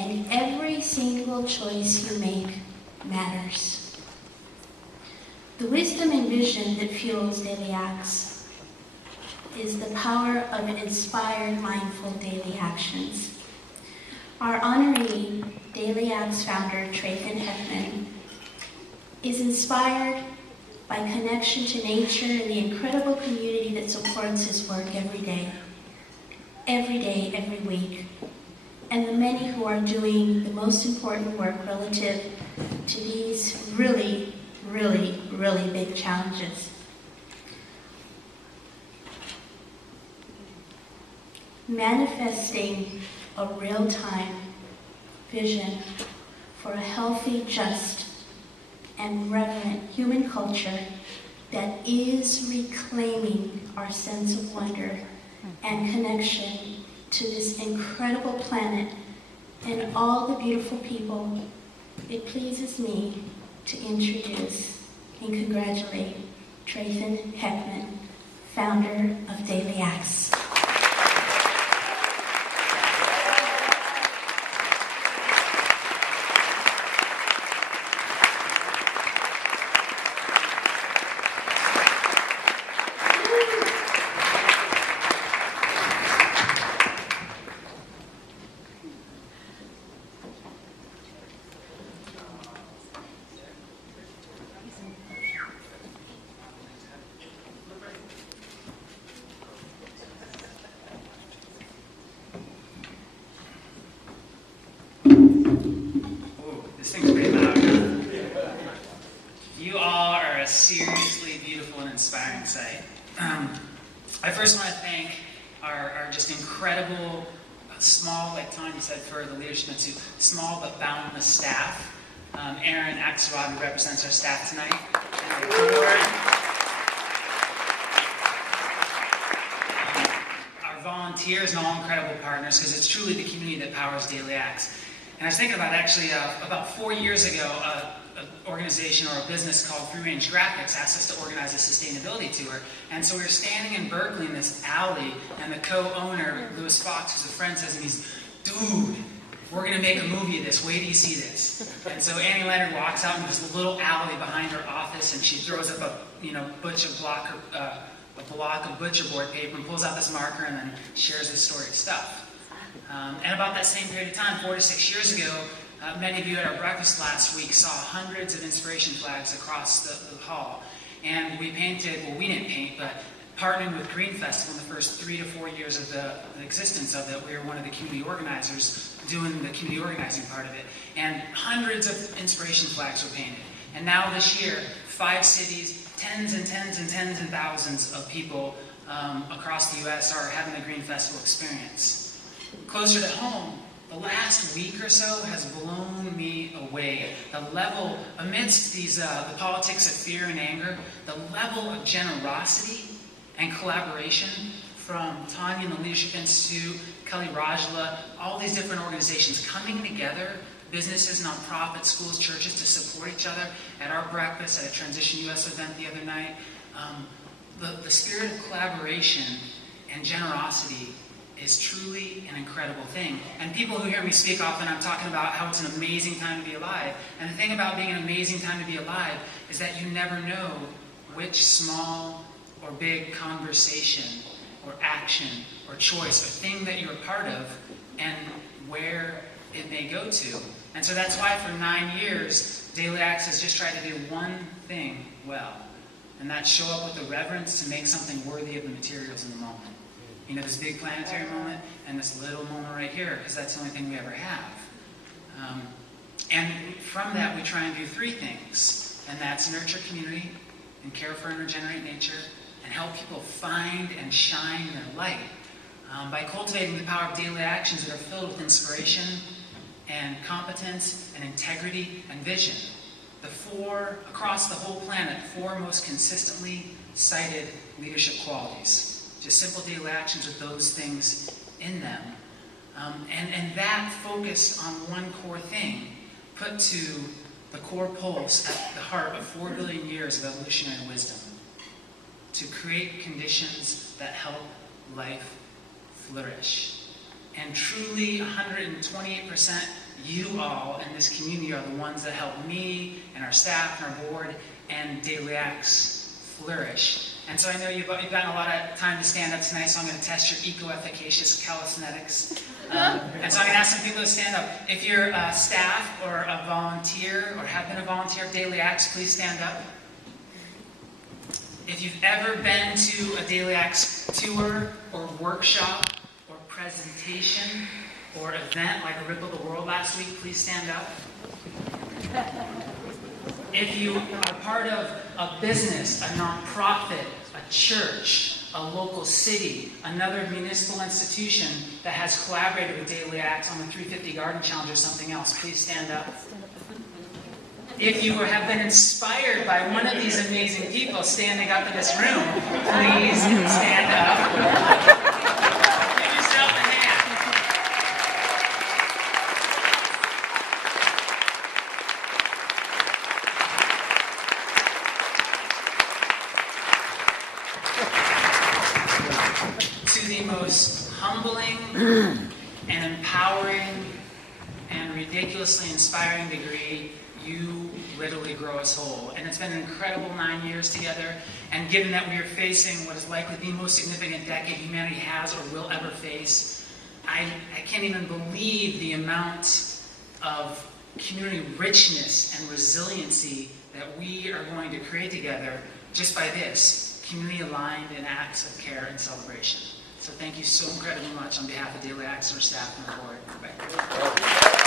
and every single choice you make matters. The wisdom and vision that fuels daily acts is the power of an inspired, mindful daily actions. Our honoree, Daily Acts founder, Trathen Heckman, is inspired by connection to nature and the incredible community that supports his work every day, every week, and the many who are doing the most important work relative to these really big challenges. Manifesting a real-time vision for a healthy, just, and reverent human culture that is reclaiming our sense of wonder and connection to this incredible planet and all the beautiful people, it pleases me to introduce and congratulate Trathen Heckman, founder of Daily Acts. This thing's pretty loud. You all are a seriously beautiful and inspiring sight. I first want to thank our just incredible, small, like Tanya said, for the leadership institute, small but boundless staff. Aaron Axelrod, who represents our staff tonight, and our board. Our volunteers and all incredible partners, because it's truly the community that powers Daily Acts. And I was thinking about actually about 4 years ago, an organization or a business called Free Range Graphics asked us to organize a sustainability tour. And so we were standing in Berkeley in this alley, and the co-owner, Louis Fox, who's a friend, says to me, "Dude, we're going to make a movie of this. Wait till you see this." And so Annie Leonard walks out in this little alley behind her office, and she throws up a block of butcher board paper and pulls out this marker and then shares this story of stuff. And about that same period of time, 4 to 6 years ago, many of you at our breakfast last week saw hundreds of inspiration flags across the hall. And we painted, well, we didn't paint, but partnering with Green Festival in the first 3 to 4 years of the existence of it, we were one of the community organizers doing the community organizing part of it. And hundreds of inspiration flags were painted. And now this year, 5 cities, tens and thousands of people across the U.S. are having the Green Festival experience. Closer to home, the last week or so has blown me away. The level, amidst these the politics of fear and anger, the level of generosity and collaboration from Tanya and the Leadership Institute, Kelly Rajala, all these different organizations coming together, businesses, nonprofits, schools, churches, to support each other. At our breakfast at a Transition US event the other night, the spirit of collaboration and generosity is truly an incredible thing. And people who hear me speak often, I'm talking about how it's an amazing time to be alive. And the thing about being an amazing time to be alive is that you never know which small or big conversation or action or choice or thing that you're a part of and where it may go to. And so that's why for 9 years, Daily Acts has just tried to do one thing well. And that's show up with the reverence to make something worthy of the materials in the moment. You know, this big planetary moment and this little moment right here, because that's the only thing we ever have. And from that, we try and do 3 things. And that's nurture community and care for and regenerate nature and help people find and shine their light by cultivating the power of daily actions that are filled with inspiration and competence and integrity and vision. The 4, across the whole planet, 4 most consistently cited leadership qualities. Just simple daily actions with those things in them. And that focus on one core thing put to the core pulse at the heart of 4 billion years of evolutionary wisdom. To create conditions that help life flourish. And truly 128% you all in this community are the ones that help me and our staff and our board and Daily Acts flourish. And so I know you've gotten a lot of time to stand up tonight, so I'm going to test your eco-efficacious calisthenics. And so I'm going to ask some people to stand up. If you're a staff or a volunteer or have been a volunteer of Daily Acts, please stand up. If you've ever been to a Daily Acts tour or workshop or presentation or event like a Ripple the World last week, please stand up. If you are part of a business, a nonprofit, a church, a local city, another municipal institution that has collaborated with Daily Acts on the 350 Garden Challenge or something else, please stand up. If you have been inspired by one of these amazing people standing up in this room, please stand up. Give yourself a hand. To the most humbling and empowering and ridiculously inspiring degree, you literally grow us whole. And it's been an incredible 9 years together. And given that we are facing what is likely the most significant decade humanity has or will ever face, I can't even believe the amount of community richness and resiliency that we are going to create together just by this, community aligned in acts of care and celebration. So thank you so incredibly much on behalf of Daily Acts and our staff and our board. Bye.